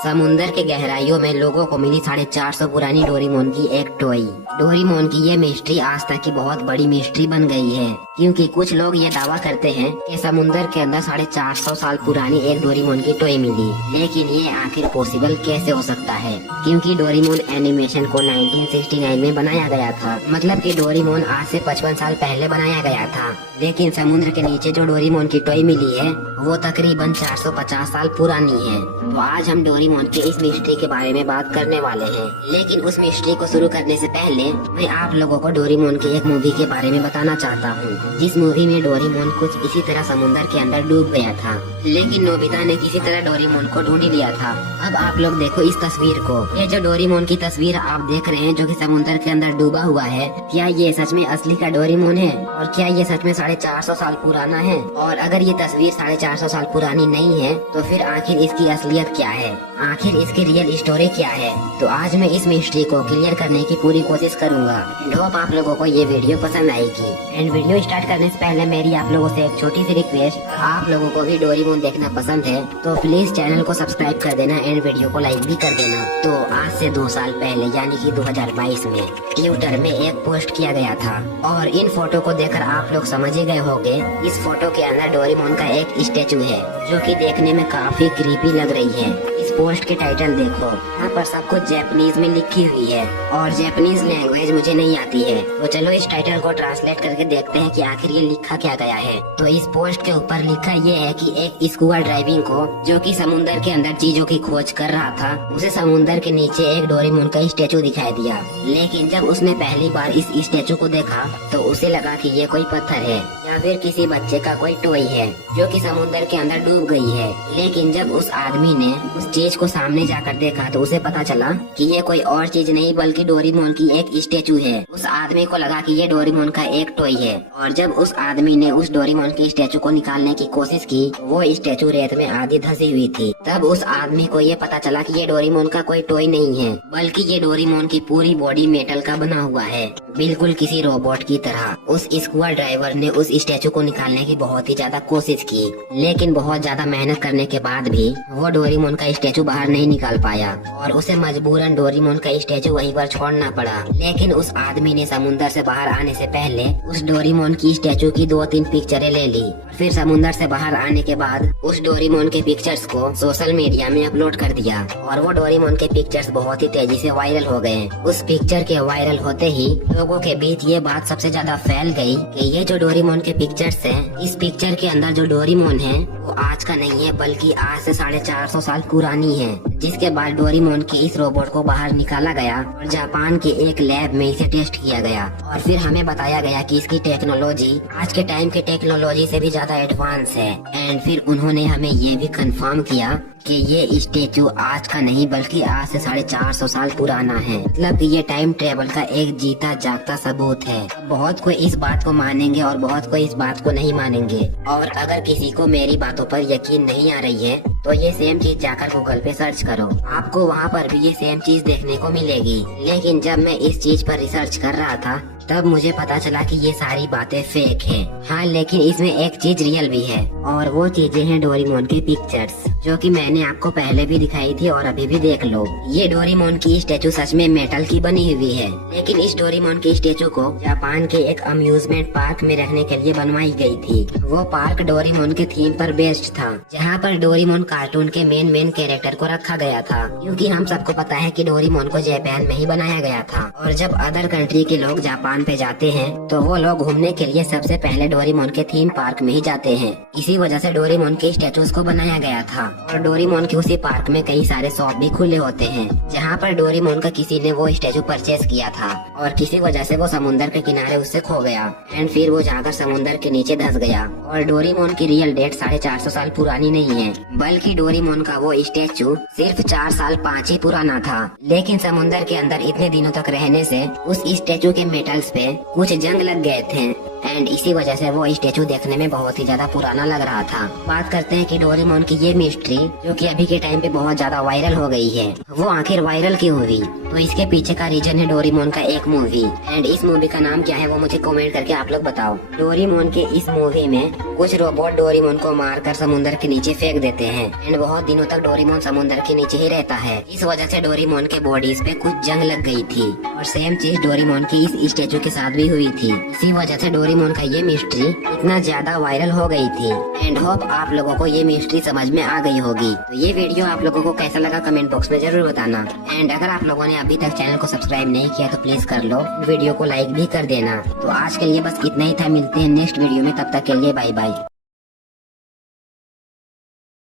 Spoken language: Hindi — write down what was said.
समुंदर के गहराइयों में लोगों को मिली 450 पुरानी डोरेमोन की एक टॉय। डोरेमोन की ये मिस्ट्री आज तक की बहुत बड़ी मिस्ट्री बन गई है, क्योंकि कुछ लोग ये दावा करते हैं कि समुंदर के अंदर 450 साल पुरानी एक डोरेमोन की टॉय मिली। लेकिन ये आखिर पॉसिबल कैसे हो सकता है, क्योंकि डोरेमोन एनिमेशन को 1969 में बनाया गया था। मतलब कि डोरेमोन आज से 55 साल पहले बनाया गया था, लेकिन समुद्र के नीचे जो डोरेमोन की टॉय मिली है वो तकरीबन 450 साल पुरानी है। तो आज हम डोरेमोन की इस मिस्ट्री के बारे में बात करने वाले हैं। लेकिन उस मिस्ट्री को शुरू करने से पहले मैं आप लोगों को डोरेमोन की एक मूवी के बारे में बताना चाहता हूँ, जिस मूवी में डोरेमोन कुछ इसी तरह समुद्र के अंदर डूब गया था, लेकिन नोबिता ने किसी तरह डोरेमोन को ढूंढ लिया था। अब आप लोग देखो इस तस्वीर को। ये जो डोरेमोन की तस्वीर आप देख रहे हैं जो कि समुद्र के अंदर डूबा हुआ है, क्या ये सच में असली का डोरेमोन है और क्या ये सच में 450 साल पुराना है? और अगर ये तस्वीर 450 साल पुरानी नहीं है तो फिर आखिर इसकी असलियत क्या है, आखिर इसकी रियल स्टोरी क्या है? तो आज मैं इस मिस्ट्री को क्लियर करने की पूरी कोशिश करूंगा। होप आप लोगों को ये वीडियो पसंद आएगी। एंड वीडियो स्टार्ट करने से पहले मेरी आप लोगों से एक छोटी सी रिक्वेस्ट, आप लोगों को भी डोरेमोन देखना पसंद है तो प्लीज चैनल को सब्सक्राइब कर देना एंड वीडियो को लाइक भी कर देना। तो आज से 2 साल पहले यानी कि 2022 में ट्विटर में एक पोस्ट किया गया था और इन फोटो को देखकर आप लोग समझ ही गए होंगे। इस फोटो के अंदर डोरेमोन का एक स्टेचू है जो कि देखने में काफी क्रीपी लग रही है। इस पोस्ट के टाइटल देखो, यहाँ पर सब कुछ जैपनीज में लिखी हुई है और जैपनीज लैंग्वेज मुझे नहीं आती है, तो चलो इस टाइटल को ट्रांसलेट करके देखते हैं कि आखिर ये लिखा क्या गया है। तो इस पोस्ट के ऊपर लिखा ये है कि एक स्कूबा ड्राइविंग को जो कि समुंदर के अंदर चीजों की खोज कर रहा था, उसे समुंदर के नीचे एक डोरेमोन का स्टेचू दिखाई दिया। लेकिन जब उसने पहली बार इस स्टेचू को देखा तो उसे लगा कि ये कोई पत्थर है या फिर किसी बच्चे का कोई टॉय है जो कि समुंदर के अंदर डूब गई है। लेकिन जब उस आदमी ने उस चीज को सामने जाकर देखा तो उसे पता चला कि ये कोई और चीज नहीं बल्कि डोरेमोन की एक स्टेचू है। उस आदमी को लगा कि ये डोरेमोन का एक टॉय है और जब उस आदमी ने उस डोरेमोन के स्टेचू को निकालने की कोशिश की वो स्टेचू रेत में आधी धसी हुई थी। तब उस आदमी को ये पता चला कि ये डोरेमोन का कोई टॉय नहीं है बल्कि ये डोरेमोन की पूरी बॉडी मेटल का बना हुआ है, बिल्कुल किसी रोबोट की तरह। उस स्कूबा ड्राइवर ने उस स्टेचू को निकालने की बहुत ही ज्यादा कोशिश की, लेकिन बहुत ज्यादा मेहनत करने के बाद भी वो डोरेमोन का स्टेचू बाहर नहीं निकाल पाया और उसे मजबूरन डोरेमोन का स्टेचू वहीं पर छोड़ना पड़ा। लेकिन उस आदमी ने समुंदर से बाहर आने से पहले उस डोरेमोन की स्टेचू की 2-3 पिक्चरें ले ली। फिर समुंदर से बाहर आने के बाद उस डोरेमोन के पिक्चर्स को सोशल मीडिया में अपलोड कर दिया और वो डोरेमोन के पिक्चर्स बहुत ही तेजी से वायरल हो गए। उस पिक्चर के वायरल होते ही लोगों के बीच ये बात सबसे ज्यादा फैल गई कि ये जो डोरेमोन के पिक्चर्स हैं, इस पिक्चर के अंदर जो डोरेमोन है वो आज का नहीं है बल्कि आज से 450 साल पुरानी है। जिसके बाद डोरेमोन के इस रोबोट को बाहर निकाला गया और जापान के एक लैब में इसे टेस्ट किया गया और फिर हमें बताया गया कि इसकी टेक्नोलॉजी आज के टाइम के टेक्नोलॉजी से भी ज्यादा एडवांस है। एंड फिर उन्होंने हमें ये भी कंफर्म किया कि ये स्टेचू आज का नहीं बल्कि आज से 450 साल पुराना है। मतलब कि ये टाइम ट्रेवल का एक जीता जागता सबूत है। बहुत कोई इस बात को मानेंगे और बहुत कोई इस बात को नहीं मानेंगे। और अगर किसी को मेरी बातों पर यकीन नहीं आ रही है तो ये सेम चीज जाकर गूगल पे सर्च करो, आपको वहाँ पर भी ये सेम चीज देखने को मिलेगी। लेकिन जब मैं इस चीज पर रिसर्च कर रहा था तब मुझे पता चला कि ये सारी बातें फेक है। हाँ, लेकिन इसमें एक चीज रियल भी है और वो चीजें हैं डोरेमोन की पिक्चर्स, जो कि मैंने आपको पहले भी दिखाई थी और अभी भी देख लो। ये डोरेमोन की स्टेचू सच में मेटल की बनी हुई है, लेकिन इस डोरेमोन की स्टेचू को जापान के एक अम्यूजमेंट पार्क में रखने के लिए बनवाई गई थी। वो पार्क डोरेमोन के थीम पर बेस्ड था, जहाँ पर डोरेमोन कार्टून के मेन कैरेक्टर को रखा गया था, क्योंकि हम सबको पता है कि डोरेमोन को जापान में ही बनाया गया था। और जब अदर कंट्री के लोग जापान पे जाते हैं तो वो लोग घूमने के लिए सबसे पहले डोरेमोन के थीम पार्क में ही जाते हैं। इसी वजह से डोरेमोन के स्टेचूज को बनाया गया था और डोरेमोन के उसी पार्क में कई सारे शॉप भी खुले होते हैं, जहाँ पर डोरेमोन का किसी ने वो स्टेचू परचेज किया था और किसी वजह से वो समुंदर के किनारे उससे खो गया एंड फिर वो जाकर समुंदर के नीचे धंस गया। और डोरेमोन की रियल डेट 450 साल पुरानी नहीं है बल्कि डोरेमोन का वो स्टेचू सिर्फ 4 साल 5 ही पुराना था। लेकिन समुंदर के अंदर इतने दिनों तक रहने से उस स्टेचू के मेटल्स पे कुछ जंग लग गए थे एंड इसी वजह से वो स्टेचू देखने में बहुत ही ज्यादा पुराना लग रहा था। बात करते हैं कि डोरेमोन की ये मिस्ट्री जो कि अभी के टाइम पे बहुत ज्यादा वायरल हो गई है, वो आखिर वायरल क्यों हुई? तो इसके पीछे का रीजन है डोरेमोन का एक मूवी। एंड इस मूवी का नाम क्या है वो मुझे कमेंट करके आप लोग बताओ। डोरेमोन के इस मूवी में कुछ रोबोट डोरेमोन को मारकर समुद्र के नीचे फेंक देते हैं एंड बहुत दिनों तक डोरेमोन समुद्र के नीचे ही रहता है। इस वजह से डोरेमोन के बॉडीज पे कुछ जंग लग गई थी और सेम चीज डोरेमोन की इस स्टेचू के साथ भी हुई थी। इसी वजह से डोरेमोन का ये मिस्ट्री इतना ज्यादा वायरल हो गई थी। एंड होप आप लोगों को ये मिस्ट्री समझ में आ गई होगी। तो ये वीडियो आप लोगों को कैसा लगा कमेंट बॉक्स में जरूर बताना। एंड अगर आप लोगों ने अभी तक चैनल को सब्सक्राइब नहीं किया तो प्लीज कर लो, वीडियो को लाइक भी कर देना। तो आज के लिए बस इतना ही था, मिलते हैं नेक्स्ट वीडियो में, तब तक के लिए बाय बाय।